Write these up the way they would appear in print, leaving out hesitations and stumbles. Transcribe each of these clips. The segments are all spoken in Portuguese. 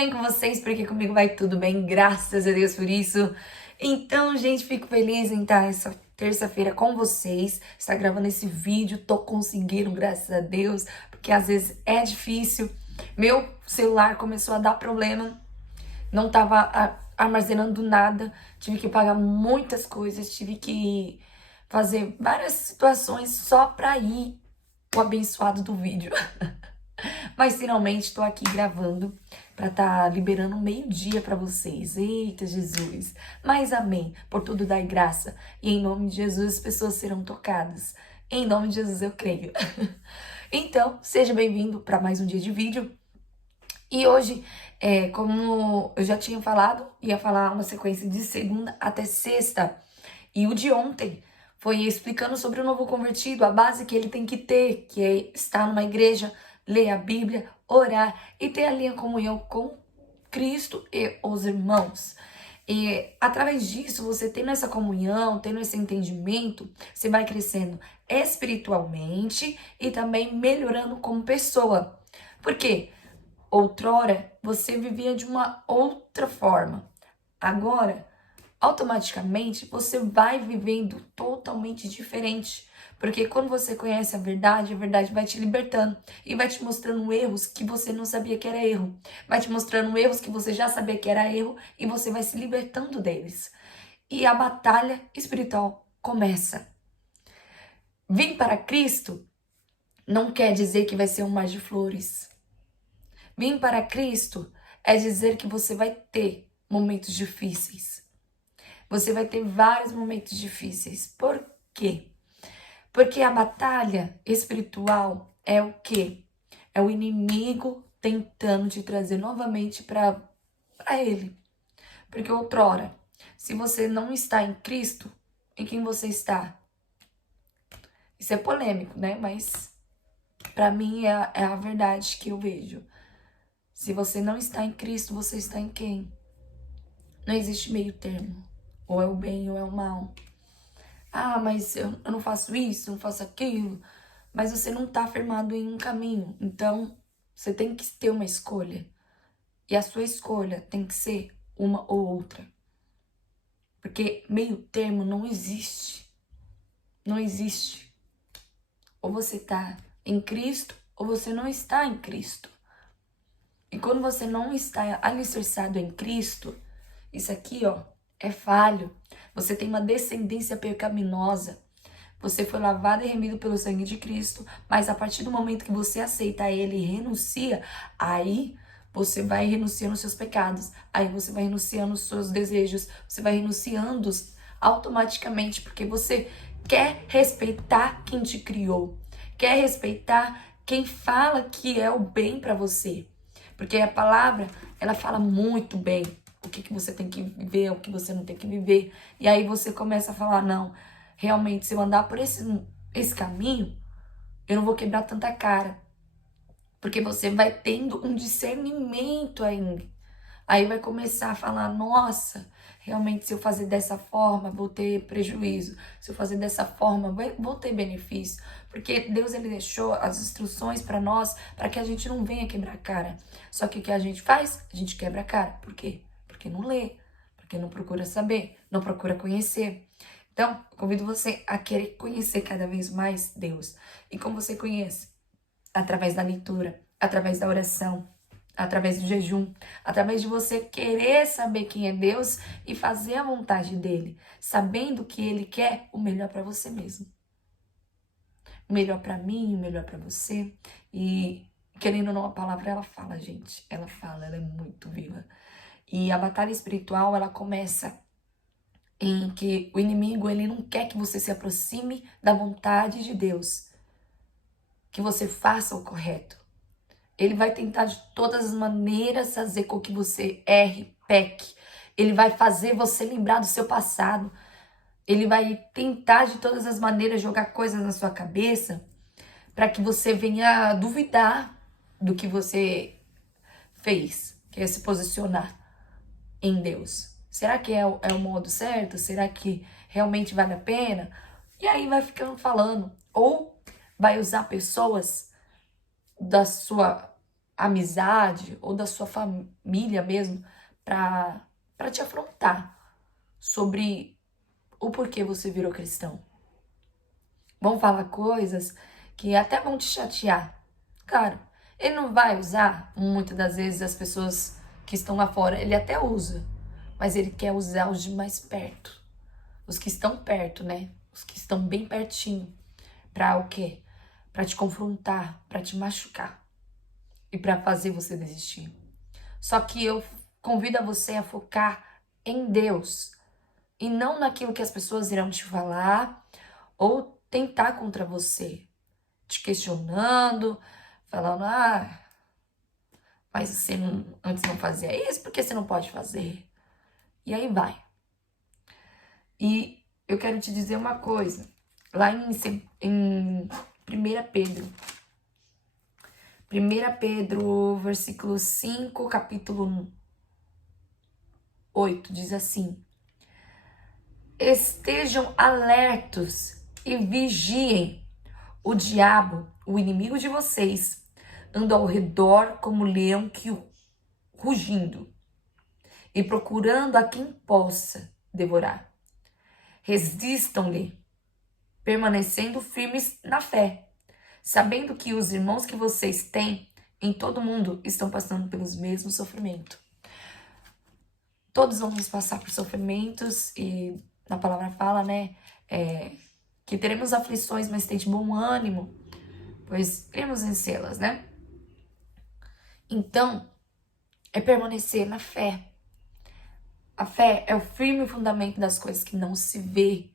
bem com vocês? Porque comigo vai tudo bem, graças a Deus por isso. Então, gente, fico feliz em estar essa terça-feira com vocês, estar gravando esse vídeo, tô conseguindo, graças a Deus, porque às vezes é difícil. Meu celular começou a dar problema, não tava armazenando nada, tive que pagar muitas coisas, tive que fazer várias situações só pra ir o abençoado do vídeo. Mas finalmente estou aqui gravando para estar liberando meio-dia para vocês. Eita, Jesus! Mas amém. Por tudo dai graça. E em nome de Jesus as pessoas serão tocadas. Em nome de Jesus eu creio. Então, seja bem-vindo para mais um dia de vídeo. E hoje, como eu já tinha falado, ia falar uma sequência de segunda até sexta. E o de ontem foi explicando sobre o novo convertido, a base que ele tem que ter, que é estar numa igreja, ler a Bíblia, orar e ter ali a comunhão com Cristo e os irmãos. E através disso, você tendo essa comunhão, tendo esse entendimento, você vai crescendo espiritualmente e também melhorando como pessoa. Por quê? Outrora, você vivia de uma outra forma. Agora, automaticamente, você vai vivendo totalmente diferente. Porque quando você conhece a verdade vai te libertando e vai te mostrando erros que você não sabia que era erro. Vai te mostrando erros que você já sabia que era erro e você vai se libertando deles. E a batalha espiritual começa. Vir para Cristo não quer dizer que vai ser um mar de flores. Vir para Cristo é dizer que você vai ter momentos difíceis. Você vai ter vários momentos difíceis. Por quê? Porque a batalha espiritual é o quê? É o inimigo tentando te trazer novamente para ele. Porque outrora, se você não está em Cristo, em quem você está? Isso é polêmico, né? Mas para mim é a verdade que eu vejo. Se você não está em Cristo, você está em quem? Não existe meio termo. Ou é o bem ou é o mal. Ah, mas eu não faço isso, não faço aquilo. Mas você não está firmado em um caminho. Então, você tem que ter uma escolha. E a sua escolha tem que ser uma ou outra. Porque meio termo não existe. Não existe. Ou você está em Cristo, ou você não está em Cristo. E quando você não está alicerçado em Cristo, isso aqui, ó, é falho. Você tem uma descendência pecaminosa. Você foi lavado e remido pelo sangue de Cristo, mas a partir do momento que você aceita Ele e renuncia, aí você vai renunciando os seus pecados, aí você vai renunciando os seus desejos, você vai renunciando automaticamente, porque você quer respeitar quem te criou, quer respeitar quem fala que é o bem para você. Porque a palavra, ela fala muito bem o que você tem que viver, o que você não tem que viver. E aí você começa a falar, não, realmente, se eu andar por esse caminho, eu não vou quebrar tanta cara. Porque você vai tendo um discernimento ainda. Aí vai começar a falar, nossa, realmente se eu fazer dessa forma, vou ter prejuízo. Se eu fazer dessa forma, vou ter benefício. Porque Deus, ele deixou as instruções para nós, para que a gente não venha quebrar a cara. Só que o que a gente faz? A gente quebra a cara. Por quê? Porque não lê, porque não procura saber, não procura conhecer. Então, eu convido você a querer conhecer cada vez mais Deus. E como você conhece? Através da leitura, através da oração, através do jejum, através de você querer saber quem é Deus e fazer a vontade dele, sabendo que ele quer o melhor para você mesmo. O melhor para mim, o melhor para você. E querendo ou não, a palavra ela fala, gente. Ela fala, ela é muito viva. E a batalha espiritual, ela começa em que o inimigo, ele não quer que você se aproxime da vontade de Deus, que você faça o correto. Ele vai tentar de todas as maneiras fazer com que você erre, peque. Ele vai fazer você lembrar do seu passado. Ele vai tentar de todas as maneiras jogar coisas na sua cabeça para que você venha duvidar do que você fez, que é se posicionar em Deus. Será que é o modo certo? Será que realmente vale a pena? E aí vai ficando falando. Ou vai usar pessoas da sua amizade ou da sua família mesmo para te afrontar sobre o porquê você virou cristão. Vão falar coisas que até vão te chatear. Claro, ele não vai usar, muitas das vezes, as pessoas que estão lá fora. Ele até usa, mas ele quer usar os de mais perto. Os que estão perto, né? Os que estão bem pertinho. Pra o quê? Pra te confrontar, pra te machucar. E pra fazer você desistir. Só que eu convido a você a focar em Deus. E não naquilo que as pessoas irão te falar ou tentar contra você. Te questionando, falando, mas você antes não fazia isso, por que você não pode fazer? E aí vai. E eu quero te dizer uma coisa. Lá em 1 Pedro. 1 Pedro, versículo 5, capítulo 8, diz assim: estejam alertos e vigiem. O diabo, o inimigo de vocês, anda ao redor como leão que rugindo e procurando a quem possa devorar. Resistam-lhe, permanecendo firmes na fé, sabendo que os irmãos que vocês têm em todo o mundo estão passando pelos mesmos sofrimentos. Todos vamos passar por sofrimentos e na palavra fala, né, que teremos aflições, mas tem de bom ânimo, pois iremos vencê-las, né? Então, é permanecer na fé. A fé é o firme fundamento das coisas que não se vê,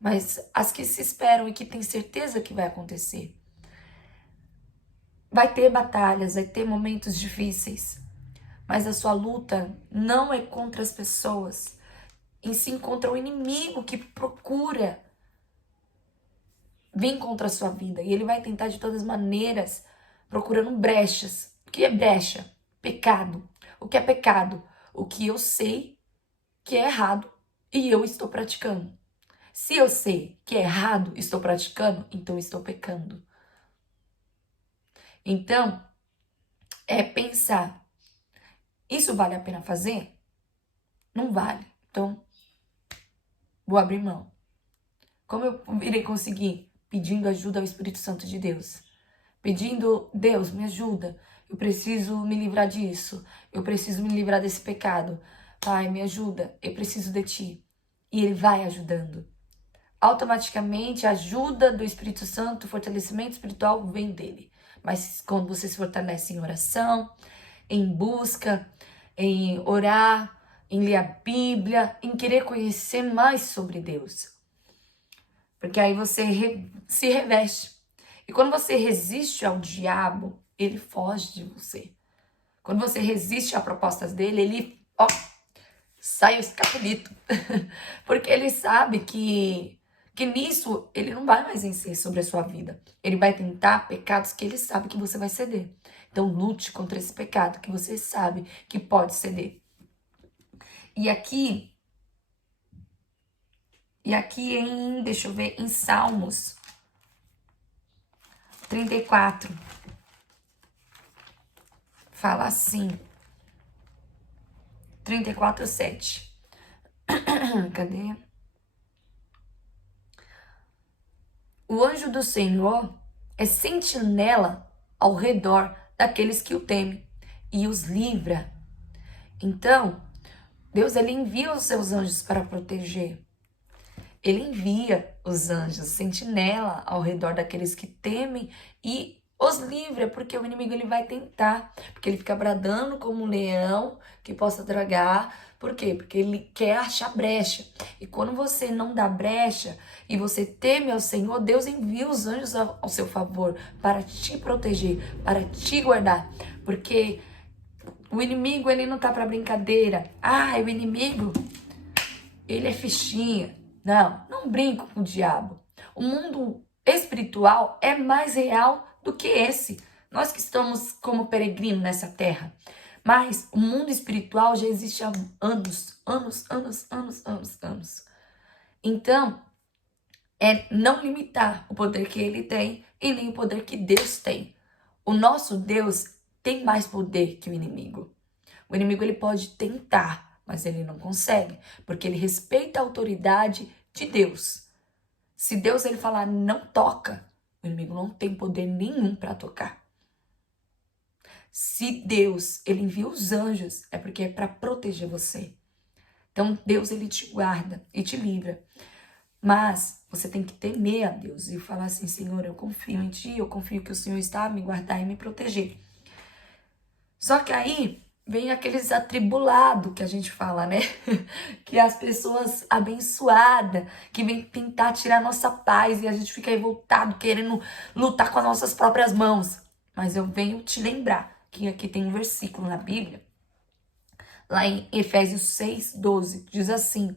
mas as que se esperam e que tem certeza que vai acontecer. Vai ter batalhas, vai ter momentos difíceis, mas a sua luta não é contra as pessoas, em sim contra o inimigo que procura vir contra a sua vida. E ele vai tentar de todas as maneiras, procurando brechas. O que é brecha? Pecado. O que é pecado? O que eu sei que é errado e eu estou praticando. Se eu sei que é errado, estou praticando, então estou pecando. Então, é pensar, isso vale a pena fazer? Não vale. Então, vou abrir mão. Como eu irei conseguir? Pedindo ajuda ao Espírito Santo de Deus. Pedindo, Deus, me ajuda. Eu preciso me livrar disso. Eu preciso me livrar desse pecado. Pai, me ajuda. Eu preciso de Ti. E Ele vai ajudando. Automaticamente, a ajuda do Espírito Santo, o fortalecimento espiritual vem dele. Mas quando você se fortalece em oração, em busca, em orar, em ler a Bíblia, em querer conhecer mais sobre Deus. Porque aí você se reveste. E quando você resiste ao diabo, ele foge de você. Quando você resiste a propostas dele, ele sai o escapulito. Porque ele sabe que nisso ele não vai mais vencer sobre a sua vida. Ele vai tentar pecados que ele sabe que você vai ceder. Então lute contra esse pecado que você sabe que pode ceder. E aqui deixa eu ver, em Salmos 34, fala assim, 34:7. Cadê? O anjo do Senhor é sentinela ao redor daqueles que o temem e os livra. Então, Deus, ele envia os seus anjos para proteger. Ele envia os anjos, sentinela ao redor daqueles que temem e os livra, porque o inimigo ele vai tentar, porque ele fica bradando como um leão que possa tragar. Por quê? Porque ele quer achar brecha. E quando você não dá brecha e você teme ao Senhor, Deus envia os anjos ao seu favor para te proteger, para te guardar. Porque o inimigo, ele não tá para brincadeira. O inimigo, ele é fichinha. Não brinco com o diabo. O mundo espiritual é mais real do que esse. Nós que estamos como peregrinos nessa terra. Mas o mundo espiritual já existe há anos. Então, é não limitar o poder que ele tem e nem o poder que Deus tem. O nosso Deus tem mais poder que o inimigo. O inimigo ele pode tentar, mas ele não consegue, porque ele respeita a autoridade de Deus. Se Deus ele falar não toca, o inimigo não tem poder nenhum para tocar. Se Deus ele envia os anjos, é porque é para proteger você. Então Deus ele te guarda e te livra. Mas você tem que temer a Deus e falar assim: Senhor, eu confio em Ti, eu confio que o Senhor está a me guardar e me proteger. Só que aí vem aqueles atribulados que a gente fala, né? Que as pessoas abençoadas, que vem tentar tirar nossa paz e a gente fica revoltado, querendo lutar com as nossas próprias mãos. Mas eu venho te lembrar que aqui tem um versículo na Bíblia, lá em Efésios 6:12, diz assim: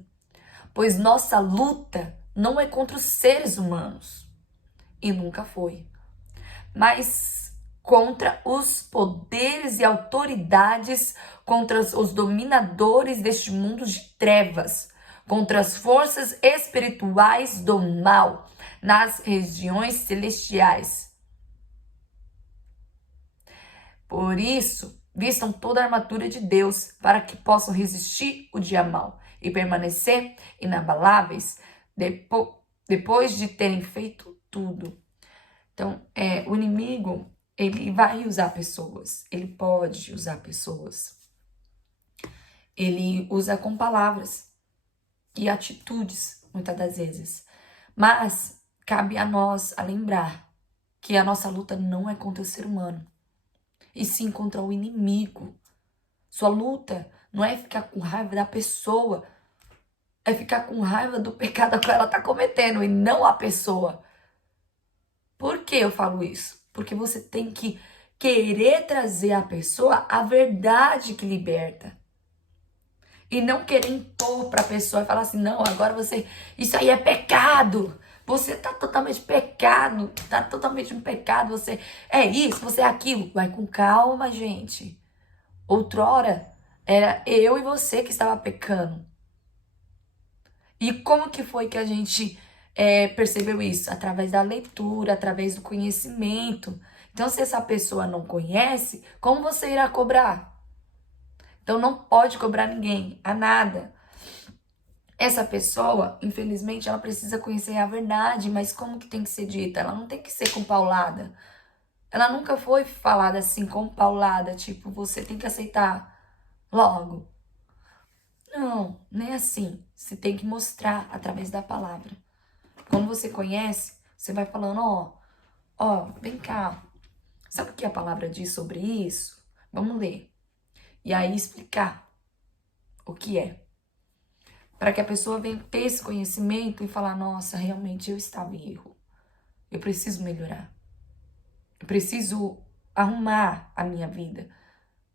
pois nossa luta não é contra os seres humanos, e nunca foi, mas contra os poderes e autoridades, contra os dominadores deste mundo de trevas, contra as forças espirituais do mal nas regiões celestiais. Por isso, vistam toda a armadura de Deus, para que possam resistir o dia mau e permanecer inabaláveis depois de terem feito tudo. Então, o inimigo, ele vai usar pessoas, ele pode usar pessoas. Ele usa com palavras e atitudes, muitas das vezes. Mas cabe a nós a lembrar que a nossa luta não é contra o ser humano, e sim contra o inimigo. Sua luta não é ficar com raiva da pessoa, é ficar com raiva do pecado que ela está cometendo e não a pessoa. Por que eu falo isso? Porque você tem que querer trazer à pessoa a verdade que liberta. E não querer impor para a pessoa e falar assim: não, agora você, isso aí é pecado. Você tá totalmente pecado, tá totalmente um pecado, você é isso, você é aquilo. Vai com calma, gente. Outrora, era eu e você que estava pecando. E como que foi que a gente percebeu isso? Através da leitura, através do conhecimento. Então, se essa pessoa não conhece, como você irá cobrar? Então, não pode cobrar ninguém, a nada. Essa pessoa, infelizmente, ela precisa conhecer a verdade, mas como que tem que ser dita? Ela não tem que ser compaulada. Ela nunca foi falada assim, compaulada, tipo, você tem que aceitar logo. Não, nem assim. Você tem que mostrar através da palavra. Quando você conhece, você vai falando: ó, vem cá. Sabe o que a palavra diz sobre isso? Vamos ler. E aí explicar o que é. Para que a pessoa venha ter esse conhecimento e falar: nossa, realmente eu estava em erro. Eu preciso melhorar. Eu preciso arrumar a minha vida.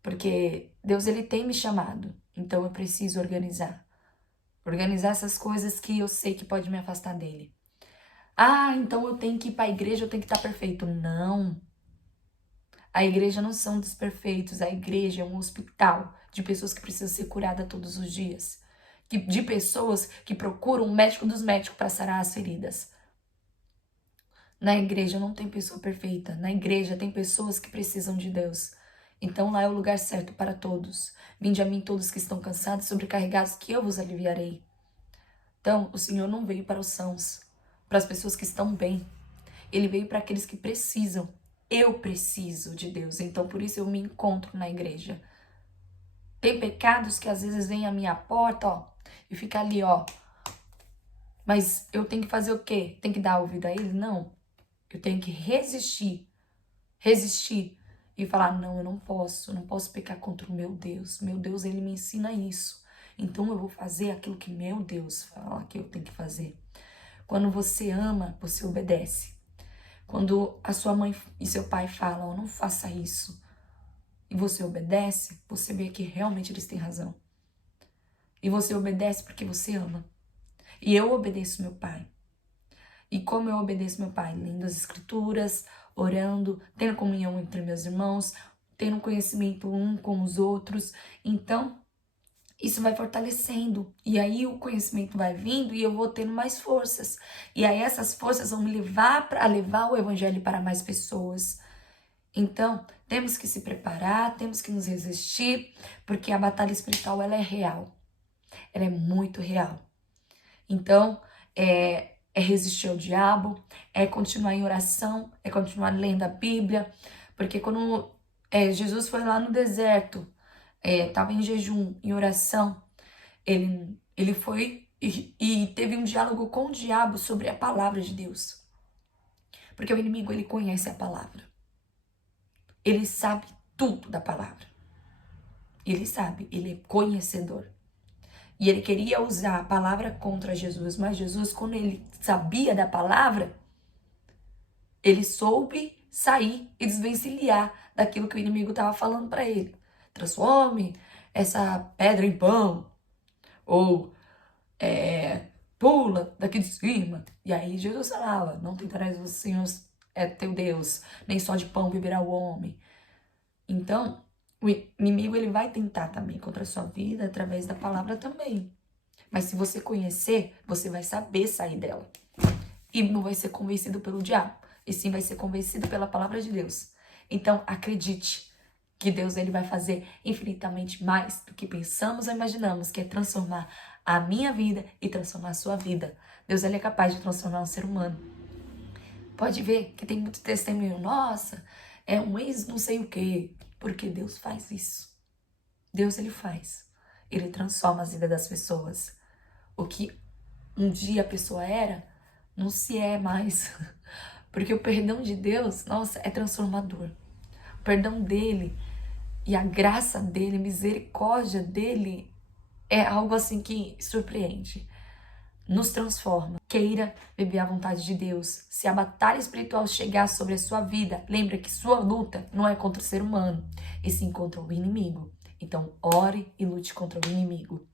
Porque Deus, ele tem me chamado. Então eu preciso organizar. Organizar essas coisas que eu sei que pode me afastar dele. Ah, então eu tenho que ir para a igreja, eu tenho que estar perfeito. Não. A igreja não são dos perfeitos. A igreja é um hospital de pessoas que precisam ser curadas todos os dias. De pessoas que procuram um médico dos médicos para sarar as feridas. Na igreja não tem pessoa perfeita. Na igreja tem pessoas que precisam de Deus. Então lá é o lugar certo para todos. Vinde a mim todos que estão cansados e sobrecarregados, que eu vos aliviarei. Então, o Senhor não veio para os sãos, para as pessoas que estão bem. Ele veio para aqueles que precisam. Eu preciso de Deus, então por isso eu me encontro na igreja. Tem pecados que às vezes vêm à minha porta, ó, e fica ali, ó. Mas eu tenho que fazer o quê? Tem que dar ouvido a ele? Não. Eu tenho que resistir. Resistir. E falar: não, eu não posso pecar contra o meu Deus. Meu Deus, ele me ensina isso. Então eu vou fazer aquilo que meu Deus fala que eu tenho que fazer. Quando você ama, você obedece. Quando a sua mãe e seu pai falam: não faça isso, e você obedece, você vê que realmente eles têm razão. E você obedece porque você ama. E eu obedeço meu pai. E como eu obedeço meu pai? Lendo as escrituras, orando, tendo comunhão entre meus irmãos, tendo conhecimento um com os outros. Então, isso vai fortalecendo. E aí o conhecimento vai vindo e eu vou tendo mais forças. E aí essas forças vão me levar a levar o evangelho para mais pessoas. Então, temos que se preparar, temos que nos resistir, porque a batalha espiritual, ela é real. Ela é muito real. Então, é resistir ao diabo, é continuar em oração, é continuar lendo a Bíblia, porque quando Jesus foi lá no deserto, estava em jejum, em oração, ele foi e teve um diálogo com o diabo sobre a palavra de Deus. Porque o inimigo, ele conhece a palavra. Ele sabe tudo da palavra. Ele sabe, ele é conhecedor. E ele queria usar a palavra contra Jesus, mas Jesus, quando ele sabia da palavra, ele soube sair e desvencilhar daquilo que o inimigo estava falando para ele. Transforme essa pedra em pão. Ou pula daqui de cima. E aí Jesus falava, não tentarás o Senhor teu Deus, nem só de pão viverá o homem. Então, o inimigo, ele vai tentar também contra a sua vida através da palavra também. Mas se você conhecer, você vai saber sair dela. E não vai ser convencido pelo diabo, e sim vai ser convencido pela palavra de Deus. Então, acredite que Deus, ele vai fazer infinitamente mais do que pensamos ou imaginamos, que é transformar a minha vida e transformar a sua vida. Deus, ele é capaz de transformar um ser humano. Pode ver que tem muito testemunho. Nossa, é um ex não sei o quê. Porque Deus faz isso. Deus, ele faz. Ele transforma as vidas das pessoas. O que um dia a pessoa era, não se é mais. Porque o perdão de Deus, nossa, é transformador. O perdão dele e a graça dele, a misericórdia dele é algo assim que surpreende. Nos transforma. Queira viver a vontade de Deus. Se a batalha espiritual chegar sobre a sua vida, lembra que sua luta não é contra o ser humano, e sim contra o inimigo. Então, ore e lute contra o inimigo.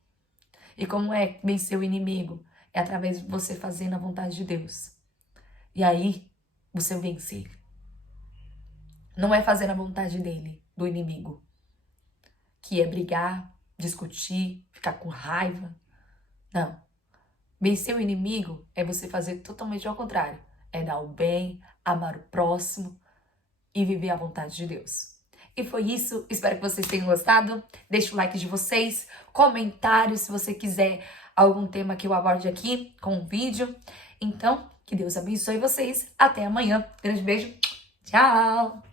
E como é vencer o inimigo? É através de você fazendo a vontade de Deus. E aí, você vence ele. Não é fazer a vontade dele, do inimigo, que é brigar, discutir, ficar com raiva. Não. Vencer o inimigo é você fazer totalmente ao contrário. É dar o bem, amar o próximo e viver a vontade de Deus. E foi isso. Espero que vocês tenham gostado. Deixe o like de vocês, comentário se você quiser algum tema que eu aborde aqui com um vídeo. Então, que Deus abençoe vocês. Até amanhã. Grande beijo. Tchau!